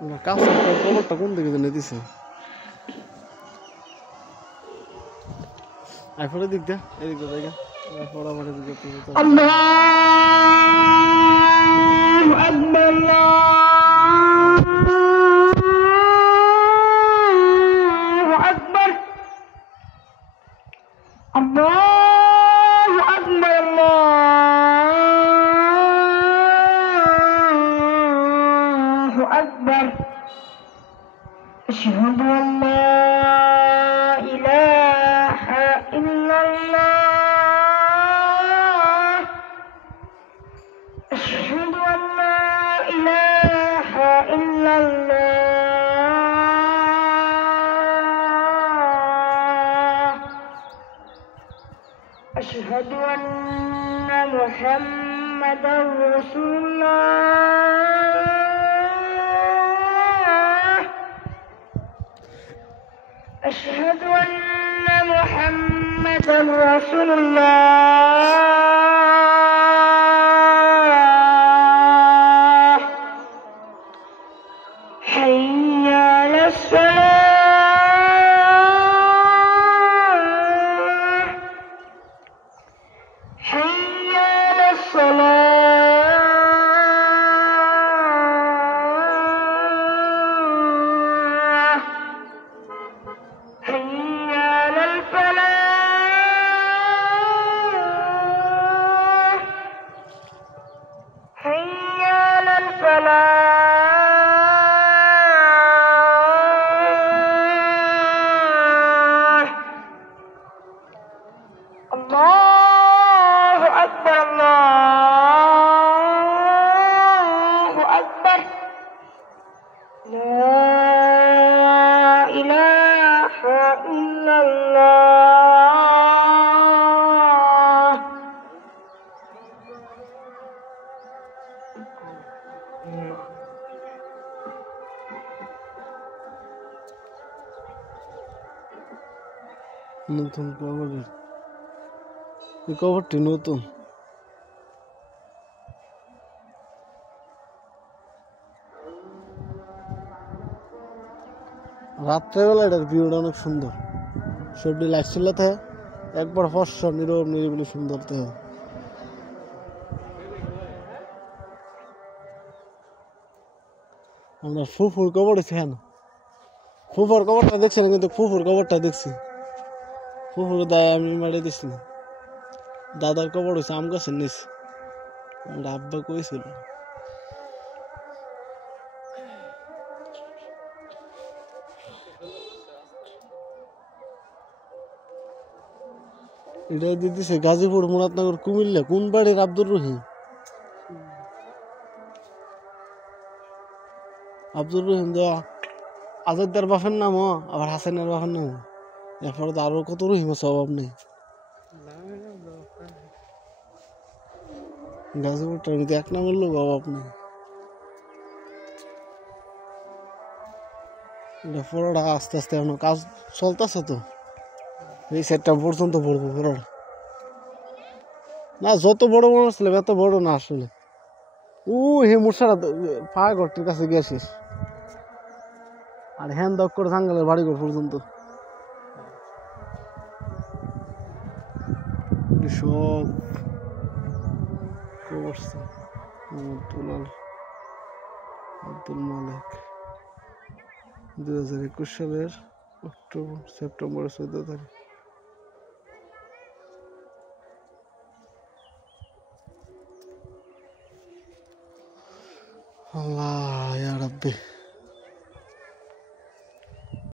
না কাছের কবরটা কোন দিকে জেনে দিছে আইফোনের দিক দে এদিক দে জায়গা আইফোন আমার এদিক দে আল্লাহু আকবার আল্লাহু আকবার আল্লাহু আকবার আল্লাহু আকবার আশহাদু আল্লা ইলাহা ইল্লাল্লাহ أشهد أن لا إله إلا الله أشهد أن محمدا رسول الله أشهد أن محمدا رسول الله حي على الصلاة حي على الصلاة حي على الفلاح حي على الفلاح الله أكبر الله أكبر لا إله إلا الله নতুন কবর এই কবরটি নতুন রাত্রেবেলা এটার ভিউটা অনেক সুন্দর সবটি লাগছিল তো একবার ফর্সা নীরব নিরিবিলি সুন্দর তো আমরা ফুফুর কবর কেন ফুফুর কবরটা দেখছি না কিন্তু ফুফুর কবরটা দেখছি ফুফুর দায় আমি মারিয়ে দিছি না দাদার কবর হয়েছে আম গাছের নিচে আমরা আব্বা কইছিল এটা দিতেছে গাজীপুর মুরাদনগর কুমিল্লা কোন বাড়ির আব্দুর রহিম আজাদার বাপের নামও আবার হাসানের বাপের নামও এরপরে তো আরো কত রহিম আছে অভাব নেই গাজীপুরটার মধ্যে এক নামের লোক অভাব নেই এটা পুরোটা আস্তে আস্তে এখনো কাজ চলতেছে তো এই সেটটা পর্যন্ত পড়বো পুরোটা না যত বড় বড় ছিল এত বড় না আসলে ও হে মুরসারা পায়ে ঘরটির কাছে গিয়েছিস আর হ্যান দক করে জাঙ্গালের বাড়িঘর পর্যন্ত সব আব্দুল মালিক 2021 সালের সেপ্টেম্বরের 14 তারিখ আল্লাহ ইয়া রাব্বি